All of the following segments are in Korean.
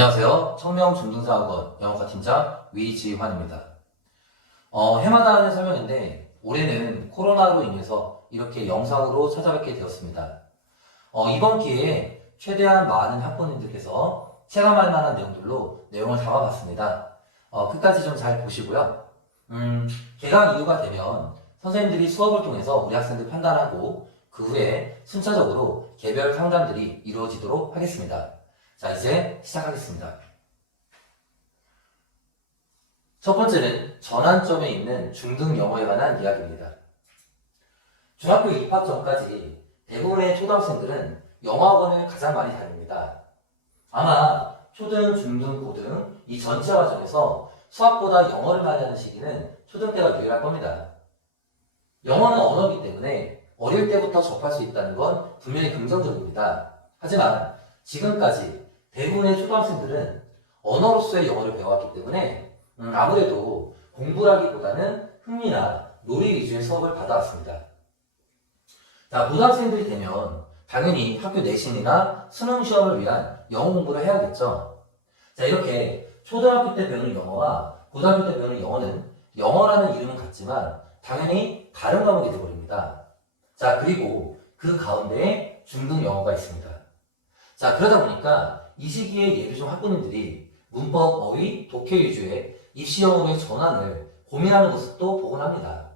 안녕하세요. 청명중등사학원 영어과 팀장 위지환입니다. 해마다 하는 설명인데 올해는 코로나로 인해서 이렇게 영상으로 찾아뵙게 되었습니다. 이번 기회에 최대한 많은 학부모님들께서 체감할 만한 내용들로 내용을 담아봤습니다. 끝까지 좀 잘 보시고요. 개강 이후가 되면 선생님들이 수업을 통해서 우리 학생들 판단하고 그 후에 순차적으로 개별 상담들이 이루어지도록 하겠습니다. 자, 이제 시작하겠습니다. 첫 번째는 전환점에 있는 중등 영어에 관한 이야기입니다. 중학교 입학 전까지 대부분의 초등학생들은 영어학원을 가장 많이 다닙니다. 아마 초등, 중등, 고등 이 전체 과정에서 수학보다 영어를 많이 하는 시기는 초등 때가 유일할 겁니다. 영어는 언어이기 때문에 어릴 때부터 접할 수 있다는 건 분명히 긍정적입니다. 하지만 지금까지 대부분의 초등학생들은 언어로서의 영어를 배워왔기 때문에 아무래도 공부라기보다는 흥미나 놀이 위주의 수업을 받아왔습니다. 자, 고등학생들이 되면 당연히 학교 내신이나 수능 시험을 위한 영어 공부를 해야겠죠. 자, 이렇게 초등학교 때 배우는 영어와 고등학교 때 배우는 영어는 영어라는 이름은 같지만 당연히 다른 과목이 되어버립니다. 자, 그리고 그 가운데에 중등 영어가 있습니다. 자, 그러다 보니까 이 시기에 예비중 학부모님들이 문법, 어휘, 독해 위주의 입시 영어의 전환을 고민하는 모습도 보곤 합니다.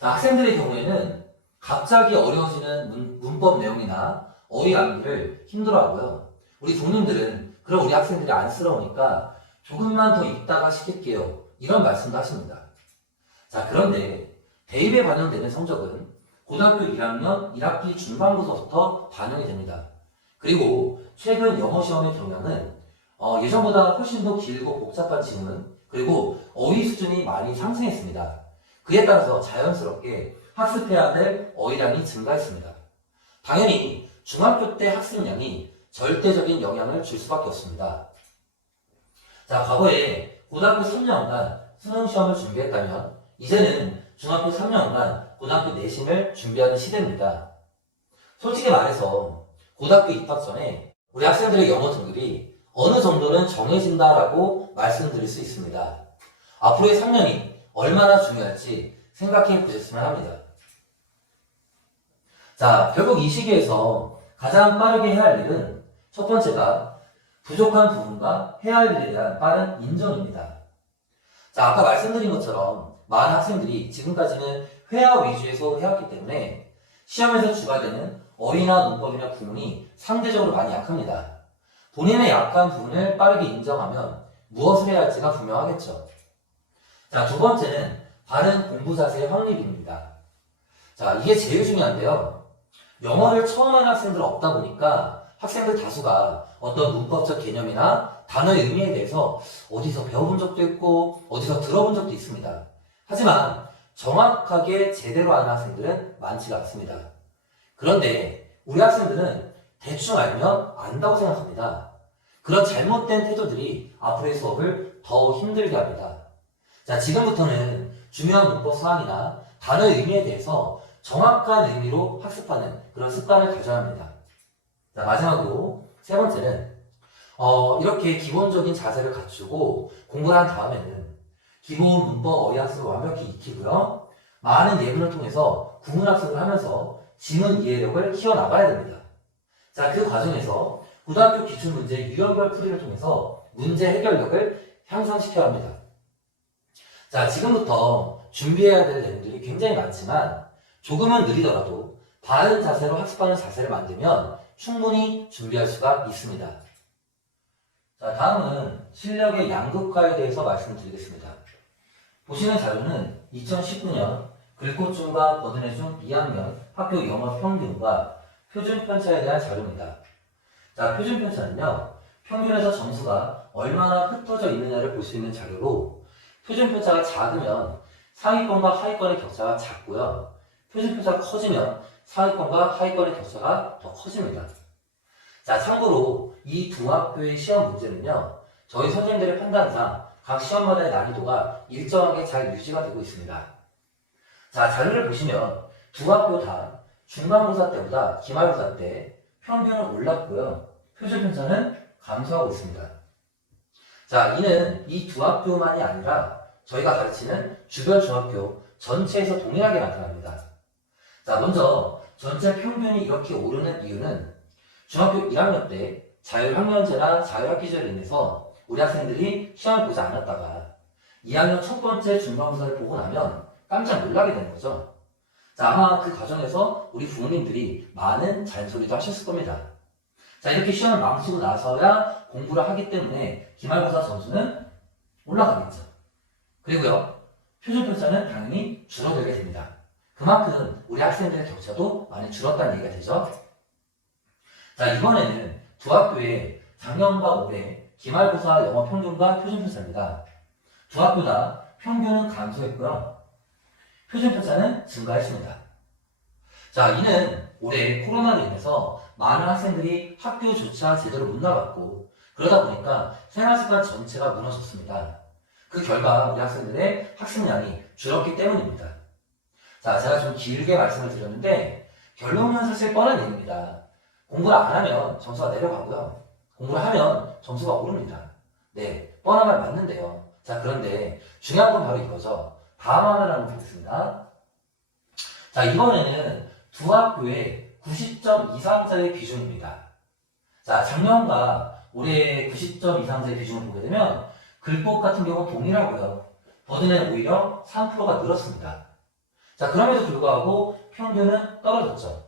자, 학생들의 경우에는 갑자기 어려워지는 문법 내용이나 어휘 암기를 힘들어하고요. 우리 부모님들은 그럼 우리 학생들이 안쓰러우니까 조금만 더 있다가 시킬게요. 이런 말씀도 하십니다. 자, 그런데 대입에 반영되는 성적은 고등학교 1학년 1학기 중반부터부터 반영이 됩니다. 그리고 최근 영어 시험의 경향은 예전보다 훨씬 더 길고 복잡한 지문 그리고 어휘 수준이 많이 상승했습니다. 그에 따라서 자연스럽게 학습해야 될 어휘량이 증가했습니다. 당연히 중학교 때 학습량이 절대적인 영향을 줄 수밖에 없습니다. 자, 과거에 고등학교 3년간 수능 시험을 준비했다면 이제는 중학교 3년간 고등학교 내신을 준비하는 시대입니다. 솔직히 말해서 고등학교 입학 전에 우리 학생들의 영어 등급이 어느 정도는 정해진다라고 말씀드릴 수 있습니다. 앞으로의 3년이 얼마나 중요할지 생각해 보셨으면 합니다. 자, 결국 이 시기에서 가장 빠르게 해야 할 일은 첫 번째가 부족한 부분과 해야 할 일에 대한 빠른 인정입니다. 자, 아까 말씀드린 것처럼 많은 학생들이 지금까지는 회화 위주의 수업을 해왔기 때문에 시험에서 주가되는 어휘나 문법이나 구문이 상대적으로 많이 약합니다. 본인의 약한 부분을 빠르게 인정하면 무엇을 해야 할지가 분명하겠죠. 자, 두 번째는 바른 공부 자세의 확립입니다. 자, 이게 제일 중요한데요. 영어를 처음 하는 학생들 없다 보니까 학생들 다수가 어떤 문법적 개념이나 단어의 의미에 대해서 어디서 배워본 적도 있고 어디서 들어본 적도 있습니다. 하지만 정확하게 제대로 아는 학생들은 많지가 않습니다. 그런데 우리 학생들은 대충 알면 안다고 생각합니다. 그런 잘못된 태도들이 앞으로의 수업을 더 힘들게 합니다. 자, 지금부터는 중요한 문법 사항이나 단어의 의미에 대해서 정확한 의미로 학습하는 그런 습관을 가져야 합니다. 자, 마지막으로 세 번째는 이렇게 기본적인 자세를 갖추고 공부를 한 다음에는 기본 문법 어휘 학습을 완벽히 익히고요. 많은 예문을 통해서 구문 학습을 하면서 지문 이해력을 키워나가야 됩니다. 자, 그 과정에서 고등학교 기출문제 유형별 풀이를 통해서 문제 해결력을 향상시켜야 합니다. 자, 지금부터 준비해야 될 내용들이 굉장히 많지만 조금은 느리더라도 바른 자세로 학습하는 자세를 만들면 충분히 준비할 수가 있습니다. 자, 다음은 실력의 양극화에 대해서 말씀드리겠습니다. 보시는 자료는 2019년 글꽃중과 버든해중 2학년 학교 영어 평균과 표준 편차에 대한 자료입니다. 자, 표준 편차는요, 평균에서 점수가 얼마나 흩어져 있느냐를 볼 수 있는 자료로 표준 편차가 작으면 상위권과 하위권의 격차가 작고요. 표준 편차가 커지면 상위권과 하위권의 격차가 더 커집니다. 자, 참고로 이 두 학교의 시험 문제는요, 저희 선생님들의 판단상 각 시험마다의 난이도가 일정하게 잘 유지가 되고 있습니다. 자, 자료를 보시면 두 학교 다 중간고사 때보다 기말고사 때 평균은 올랐고요. 표준 편차는 감소하고 있습니다. 자, 이는 이 두 학교만이 아니라 저희가 가르치는 주변 중학교 전체에서 동일하게 나타납니다. 자, 먼저 전체 평균이 이렇게 오르는 이유는 중학교 1학년 때 자율학년제나 자율학기제로 인해서 우리 학생들이 시험을 보지 않았다가 2학년 첫 번째 중간고사를 보고 나면 깜짝 놀라게 되는 거죠. 자, 아마 그 과정에서 우리 부모님들이 많은 잔소리도 하셨을 겁니다. 자, 이렇게 시험을 망치고 나서야 공부를 하기 때문에 기말고사 점수는 올라가겠죠. 그리고요, 표준편차는 당연히 줄어들게 됩니다. 그만큼 우리 학생들의 격차도 많이 줄었다는 얘기가 되죠. 자, 이번에는 두 학교의 작년과 올해 기말고사 영어 평균과 표준편차입니다. 두 학교 다 평균은 감소했고요. 표준편차는 증가했습니다. 자, 이는 올해 코로나로 인해서 많은 학생들이 학교조차 제대로 못 나갔고 그러다 보니까 생활습관 전체가 무너졌습니다. 그 결과 우리 학생들의 학습량이 줄었기 때문입니다. 자, 제가 좀 길게 말씀을 드렸는데 결론은 사실 뻔한 얘기입니다. 공부를 안 하면 점수가 내려가고요. 공부를 하면 점수가 오릅니다. 네, 뻔한 말 맞는데요. 자, 그런데 중요한 건 바로 이거죠. 다음 화면을 한번 보겠습니다. 자, 이번에는 두 학교의 90점 이상자의 비중입니다. 자, 작년과 올해 90점 이상자의 비중을 보게 되면 글법 같은 경우는 동일하고요. 버드는 오히려 3%가 늘었습니다. 자, 그럼에도 불구하고 평균은 떨어졌죠.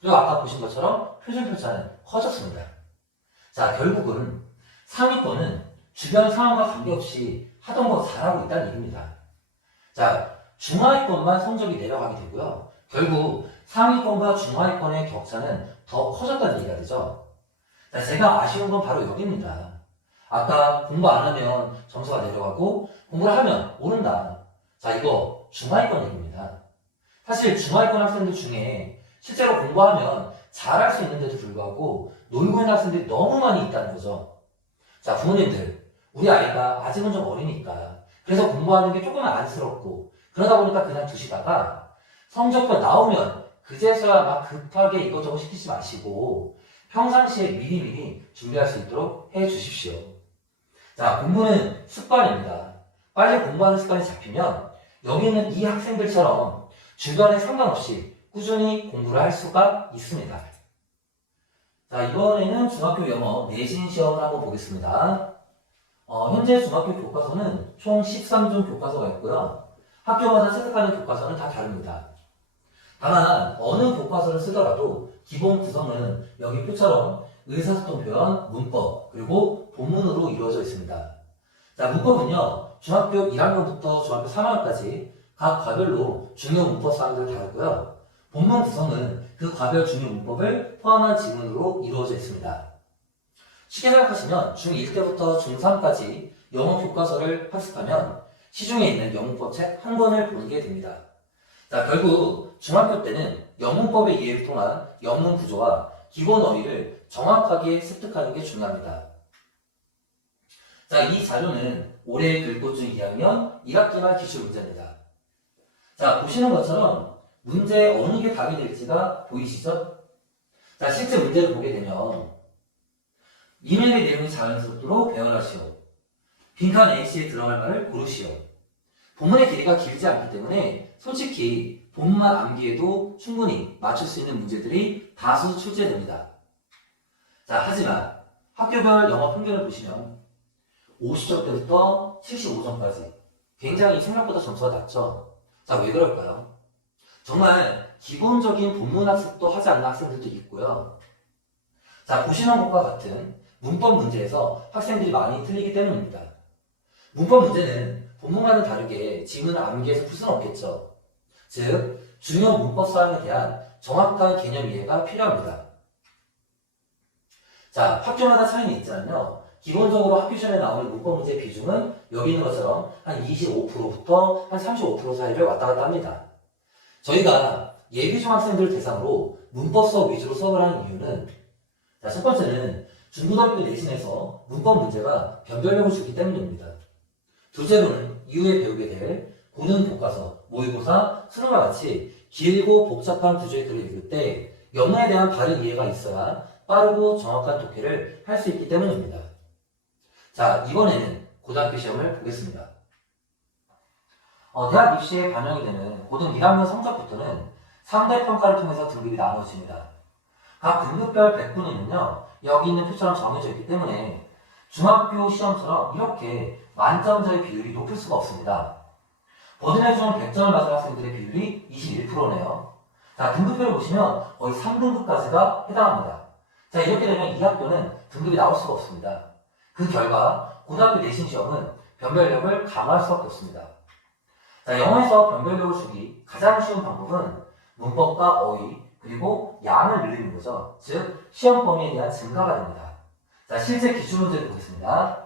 그리고 아까 보신 것처럼 표준편차는 커졌습니다. 자, 결국은 상위권은 주변 상황과 관계없이 하던 거 잘하고 있다는 얘기입니다. 자, 중하위권만 성적이 내려가게 되고요. 결국 상위권과 중하위권의 격차는 더 커졌다는 얘기가 되죠. 자, 제가 아쉬운 건 바로 여기입니다. 아까 공부 안 하면 점수가 내려가고 공부를 하면 오른다. 자, 이거 중하위권 얘기입니다. 사실 중하위권 학생들 중에 실제로 공부하면 잘할 수 있는데도 불구하고 놀고 있는 학생들이 너무 많이 있다는 거죠. 자, 부모님들, 우리 아이가 아직은 좀 어리니까 그래서 공부하는 게 조금 안쓰럽고 그러다 보니까 그냥 두시다가 성적표 나오면 그제서야 막 급하게 이것저것 시키지 마시고 평상시에 미리미리 준비할 수 있도록 해 주십시오. 자, 공부는 습관입니다. 빨리 공부하는 습관이 잡히면 여기 있는 이 학생들처럼 주변에 상관없이 꾸준히 공부를 할 수가 있습니다. 자, 이번에는 중학교 영어 내신 시험을 한번 보겠습니다. 현재 중학교 교과서는 총 13종 교과서가 있고요. 학교마다 채택하는 교과서는 다 다릅니다. 다만 어느 교과서를 쓰더라도 기본 구성은 여기 표처럼 의사소통 표현, 문법, 그리고 본문으로 이루어져 있습니다. 자, 문법은요, 중학교 1학년부터 중학교 3학년까지 각 과별로 중요 문법 사항들을 다루고요. 본문 구성은 그 과별 중요 문법을 포함한 지문으로 이루어져 있습니다. 쉽게 생각하시면 중1 때부터 중3까지 영어 교과서를 학습하면 시중에 있는 영문법 책 한 권을 보게 됩니다. 자, 결국 중학교 때는 영문법의 이해를 통한 영문 구조와 기본 어휘를 정확하게 습득하는 게 중요합니다. 자, 이 자료는 올해 글꽃중 2학년 1학기 말 기출 문제입니다. 자, 보시는 것처럼 문제 어느 게 답이 될지가 보이시죠? 자, 실제 문제를 보게 되면 이메일의 내용이 자연스럽도록 배열하시오. 빈칸 A씨에 들어갈 말을 고르시오. 본문의 길이가 길지 않기 때문에 솔직히 본문만 암기해도 충분히 맞출 수 있는 문제들이 다수 출제됩니다. 자, 하지만 학교별 영어 평균을 보시면 50점 때부터 75점까지 굉장히 생각보다 점수가 낮죠. 자, 왜 그럴까요? 정말 기본적인 본문 학습도 하지 않는 학생들도 있고요. 자, 보시는 것과 같은 문법 문제에서 학생들이 많이 틀리기 때문입니다. 문법 문제는 본문과는 다르게 지문을 암기해서 풀 수는 없겠죠. 즉, 중요 문법 사항에 대한 정확한 개념 이해가 필요합니다. 자, 학교마다 차이는 있지만요. 기본적으로 학교 시험에 나오는 문법 문제의 비중은 여기 있는 것처럼 한 25%부터 한 35% 사이를 왔다 갔다 합니다. 저희가 예비 중학생들 대상으로 문법 수업 위주로 수업을 하는 이유는 자, 첫 번째는 중고등학교 내신에서 문법 문제가 변별력을 주기 때문입니다. 둘째로는 이후에 배우게 될 고등 교과서, 모의고사, 수능과 같이 길고 복잡한 구조의 글을 읽을 때 영어에 대한 바른 이해가 있어야 빠르고 정확한 독해를 할 수 있기 때문입니다. 자, 이번에는 고등학교 시험을 보겠습니다. 대학 입시에 반영이 되는 고등 1학년 성적부터는 상대평가를 통해서 등급이 나누어집니다. 각 등급별 백분위는요, 여기 있는 표처럼 정해져 있기 때문에 중학교 시험처럼 이렇게 만점자의 비율이 높을 수가 없습니다. 버든의 중 100점을 맞은 학생들의 비율이 21%네요. 자, 등급별을 보시면 거의 3등급까지가 해당합니다. 자, 이렇게 되면 이 학교는 등급이 나올 수가 없습니다. 그 결과 고등학교 내신 시험은 변별력을 강화할 수밖에 없습니다. 자, 영어에서 변별력을 주기 가장 쉬운 방법은 문법과 어휘, 그리고 양을 늘리는 거죠. 즉, 시험 범위에 대한 증가가 됩니다. 자, 실제 기출문제를 보겠습니다.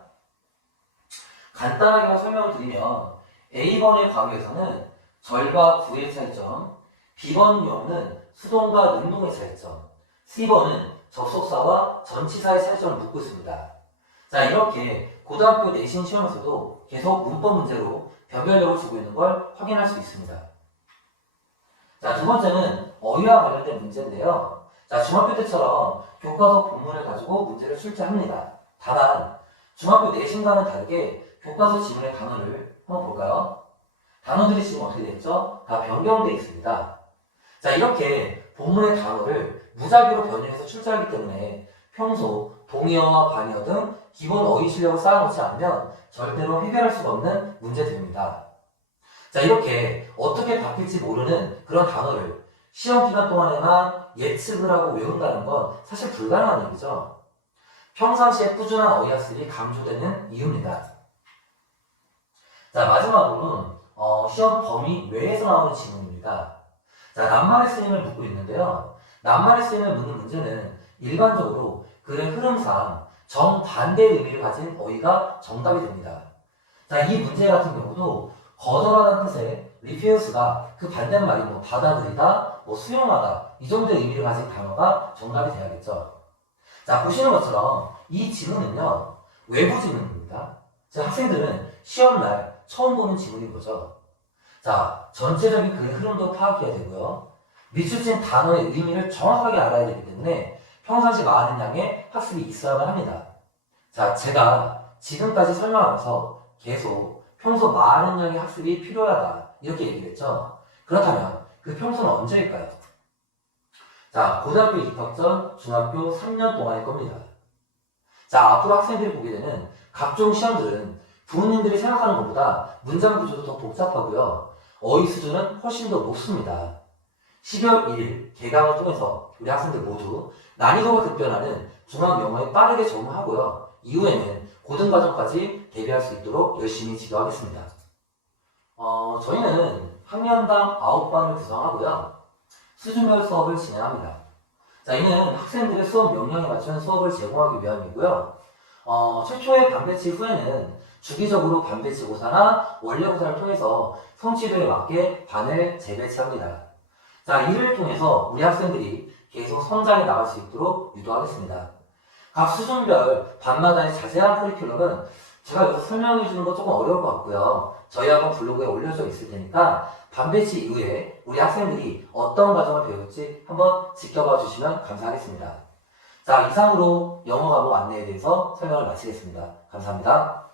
간단하게 설명을 드리면 A번의 괄호에서는 절과 구의 차이점, B번 유형은 수동과 능동의 차이점, C번은 접속사와 전치사의 차이점을 묻고 있습니다. 자, 이렇게 고등학교 내신 시험에서도 계속 문법 문제로 변별력을 주고 있는 걸 확인할 수 있습니다. 자, 두 번째는 어휘와 관련된 문제인데요. 자, 중학교 때처럼 교과서 본문을 가지고 문제를 출제합니다. 다만 중학교 내신과는 다르게 교과서 지문의 단어를 한번 볼까요? 단어들이 지금 어떻게 되었죠? 다 변경되어 있습니다. 자, 이렇게 본문의 단어를 무작위로 변형해서 출제하기 때문에 평소 동의어와 관의어 등 기본 어휘 실력을 쌓아놓지 않으면 절대로 해결할 수가 없는 문제들입니다. 자, 이렇게 어떻게 바뀔지 모르는 그런 단어를 시험 기간 동안에만 예측을 하고 외운다는 건 사실 불가능한 얘기죠. 평상시에 꾸준한 어휘 학습이 강조되는 이유입니다. 자, 마지막으로는 시험 범위 외에서 나오는 질문입니다. 자, 낱말의 쓰임을 묻고 있는데요. 낱말의 쓰임을 묻는 문제는 일반적으로 글의 흐름상 정반대의 의미를 가진 어휘가 정답이 됩니다. 자, 이 문제 같은 경우도 거절하다는 뜻의 refuse가 그 반대말인 받아들이다, 수용하다 이 정도의 의미를 가진 단어가 정답이 돼야겠죠. 자, 보시는 것처럼 이 지문은요, 외부 지문입니다. 자, 학생들은 시험날 처음 보는 지문인 거죠. 자, 전체적인 글의 흐름도 파악해야 되고요. 밑줄친 단어의 의미를 정확하게 알아야 되기 때문에 평상시 많은 양의 학습이 있어야만 합니다. 자, 제가 지금까지 설명하면서 계속 평소 많은 양의 학습이 필요하다 이렇게 얘기를 했죠. 그렇다면 그 평소는 언제일까요? 자, 고등학교 입학 전 중학교 3년 동안일 겁니다. 자, 앞으로 학생들이 보게 되는 각종 시험들은 부모님들이 생각하는 것보다 문장 구조도 더 복잡하고요. 어휘 수준은 훨씬 더 높습니다. 12월 1일 개강을 통해서 우리 학생들 모두 난이도가 급변하는 중학 영어에 빠르게 적응하고요. 이후에는 고등과정까지 대비할 수 있도록 열심히 지도하겠습니다. 저희는 학년당 9반을 구성하고요. 수준별 수업을 진행합니다. 자, 이는 학생들의 수업 역량에 맞춘 수업을 제공하기 위함이고요. 최초의 반배치 후에는 주기적으로 반배치고사나 원래고사를 통해서 성취도에 맞게 반을 재배치합니다. 자, 이를 통해서 우리 학생들이 계속 성장해 나갈 수 있도록 유도하겠습니다. 각 수준별 반마다의 자세한 커리큘럼은 제가 여기서 설명해 주는 거 조금 어려울 것 같고요. 저희 학원 블로그에 올려져 있을 테니까 반배치 이후에 우리 학생들이 어떤 과정을 배울지 한번 지켜봐 주시면 감사하겠습니다. 자, 이상으로 영어 과목 안내에 대해서 설명을 마치겠습니다. 감사합니다.